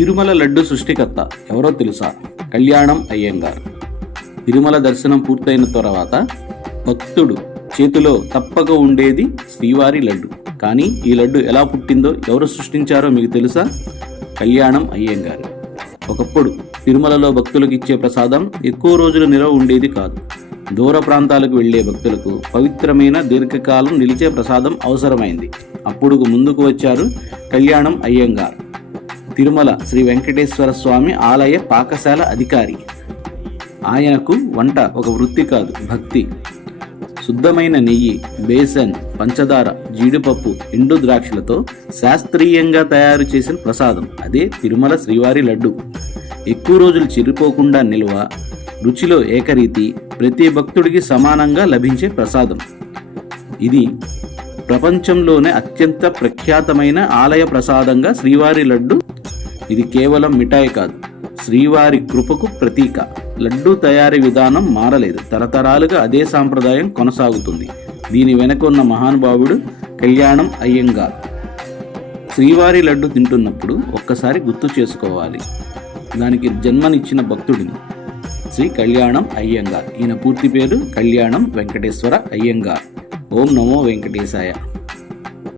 తిరుమల లడ్డు సృష్టికర్త ఎవరో తెలుసా? కళ్యాణం అయ్యంగార్. తిరుమల దర్శనం పూర్తయిన తర్వాత భక్తుడు చేతిలో తప్పక ఉండేది శ్రీవారి లడ్డు. కానీ ఈ లడ్డు ఎలా పుట్టిందో, ఎవరు సృష్టించారో మీకు తెలుసా? కళ్యాణం అయ్యంగార్. ఒకప్పుడు తిరుమలలో భక్తులకు ఇచ్చే ప్రసాదం ఎక్కువ రోజులు నిలవ ఉండేది కాదు. దూర ప్రాంతాలకు వెళ్లే భక్తులకు పవిత్రమైన దీర్ఘకాలం నిలిచే ప్రసాదం అవసరమైంది. అప్పుడు ముందుకు వచ్చారు కళ్యాణం అయ్యంగార్, తిరుమల శ్రీ వెంకటేశ్వర స్వామి ఆలయ పాకశాల అధికారి. ఆయనకు వంట ఒక వృత్తి కాదు, భక్తి. శుద్ధమైన నెయ్యి, బేసన్, పంచదార, జీడిపప్పు, ఎండు ద్రాక్షలతో శాస్త్రీయంగా తయారు చేసిన ప్రసాదం అదే తిరుమల శ్రీవారి లడ్డు. ఎక్కువ రోజులు చిరిపోకుండా నిల్వ, రుచిలో ఏకరీతి, ప్రతి భక్తుడికి సమానంగా లభించే ప్రసాదం. ఇది ప్రపంచంలోనే అత్యంత ప్రఖ్యాతమైన ఆలయ ప్రసాదంగా శ్రీవారి లడ్డు. ఇది కేవలం మిఠాయి కాదు, శ్రీవారి కృపకు ప్రతీక. లడ్డు తయారీ విధానం మారలేదు, తరతరాలుగా అదే సాంప్రదాయం కొనసాగుతుంది. దీని వెనక ఉన్న మహానుభావుడు కళ్యాణం అయ్యంగార్. శ్రీవారి లడ్డు తింటున్నప్పుడు ఒక్కసారి గుర్తు చేసుకోవాలి, దానికి జన్మనిచ్చిన భక్తుడిని, శ్రీ కళ్యాణం అయ్యంగార్. ఈయన పూర్తి పేరు కళ్యాణం వెంకటేశ్వర అయ్యంగార్. ఓం నమో వెంకటేశాయ.